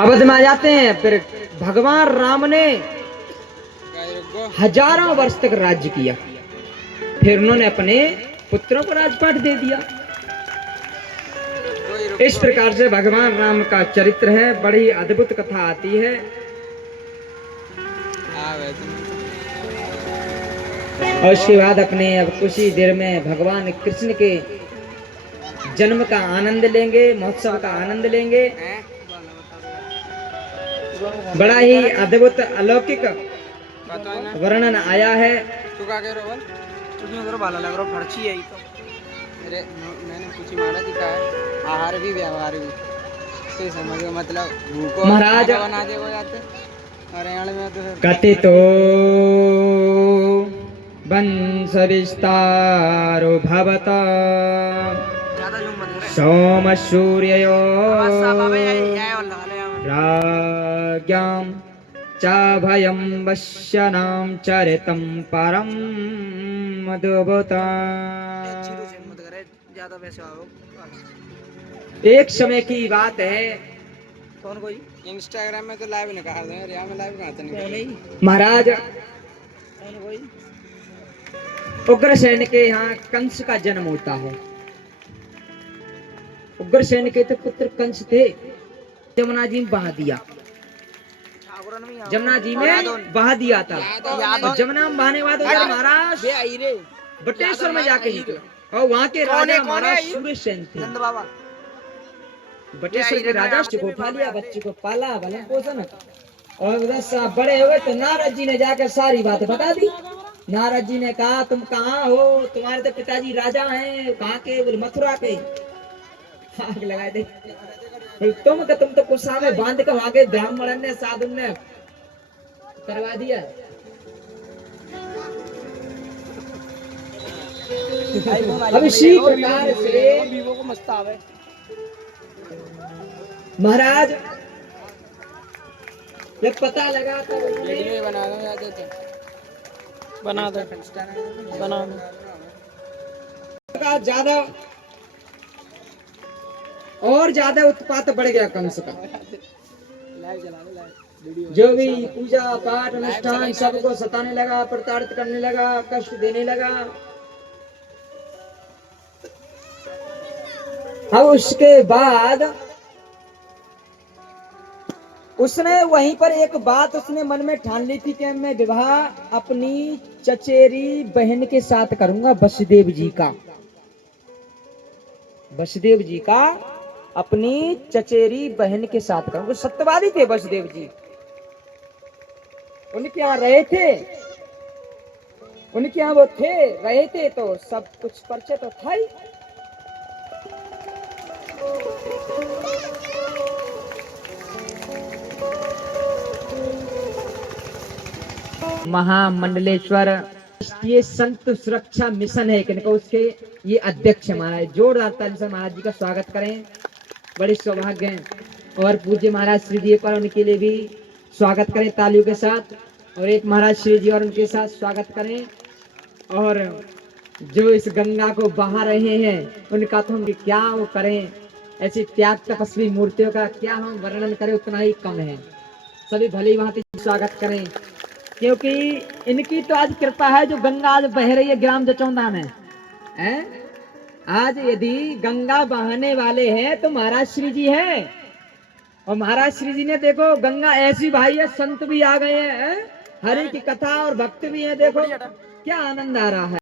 अवध में आ जाते हैं। फिर भगवान राम ने हजारों वर्ष तक राज्य किया, फिर उन्होंने अपने पुत्रों को राजपाट दे दिया। इस प्रकार से भगवान राम का चरित्र है, बड़ी अद्भुत कथा आती है। और उसके बाद अपने अब कुछ ही देर में भगवान कृष्ण के जन्म का आनंद लेंगे, महोत्सव का आनंद लेंगे। बड़ा ही अद्भुत अलौकिक वर्णन आया है। तू क्या कह रहा है? भाला लग रहा फर्ची है तो मेरे मैंने कुछ मारा दिखा है। आहार भी व्यवहार भी से समझ का मतलब भूखो महाराज बना दे हो जाते हरियाणा में तो कथितो वंश विस्तारो भवता सोम सूर्यो राज्ञां च भयं वश्यनां चरितं परम अद्भुता। एक समय की बात है। कौन कोई इंस्टाग्राम में तो लाइव निकाल रहे हैं, रिया में लाइव कहाँ से निकाल? महाराज उग्रसेन के यहाँ कंस का जन्म होता है। उग्रसेन के तो पुत्र कंस थे। जमुना जी में बहा दिया, जमुना जी में बहा दिया था। जमुना में बहाने बाद उधर महाराज बटेश्वर में जाके निकला और वहाँ के राजा महाराज सूर्यसेन थे। बटेश्वर के राजा को उठा लिया, बच्चे को पाला, भलन पोषण, और उधर बड़े हुए तो नारद जी ने जाकर सारी बात बता दी। नारद जी ने कहा तुम कहाँ हो? तुम्हारे तो पिताजी राजा हैं। कहाँ के? बोले मथुरा के। आग लगाए दे। तुम तो कुशा में बांध कर वहां के ब्राह्मण ने साधु ने करवा दिया। अब इसी प्रकार से महाराज जब पता लगा तो बना दो ज्यादा और ज्यादा उत्पात बढ़ गया कंस का। जो भी पूजा पाठ अनुष्ठान सबको सताने लगा, प्रताड़ित करने लगा, कष्ट देने लगा। अब उसके बाद उसने वहीं पर एक बात उसने मन में ठान ली थी कि मैं विवाह अपनी चचेरी बहन के साथ करूंगा, वसुदेव जी का। वसुदेव जी का अपनी चचेरी बहन के साथ करूंगा। सत्यवादी थे वसुदेव जी, उनके यहाँ रहे थे, उनके यहाँ वो थे रहे थे, तो सब कुछ परिचय तो था ही। महामंडलेश्वर राष्ट्रीय संत सुरक्षा मिशन है किनको, उसके ये अध्यक्ष महाराज। जोरदार ताली से महाराज जी का स्वागत करें। बड़े सौभाग्य हैं। और पूज्य महाराज श्री जी पर उनके लिए भी स्वागत करें तालियों के साथ। और एक महाराज श्री जी और उनके साथ स्वागत करें। और जो इस गंगा को बहा रहे हैं उनका तो हम क्या वो करें, ऐसी त्याग तपस्वी मूर्तियों का क्या हम वर्णन करें, उतना ही कम है। सभी भली भांति स्वागत करें, क्योंकि इनकी तो आज कृपा है जो गंगा आज बह रही है ग्राम जचौंदा में। आज यदि गंगा बहाने वाले हैं तो महाराज श्री जी है। और महाराज श्री जी ने देखो गंगा ऐसी भाई है, संत भी आ गए हैं, हरि की कथा और भक्त भी है। देखो क्या आनंद आ रहा है।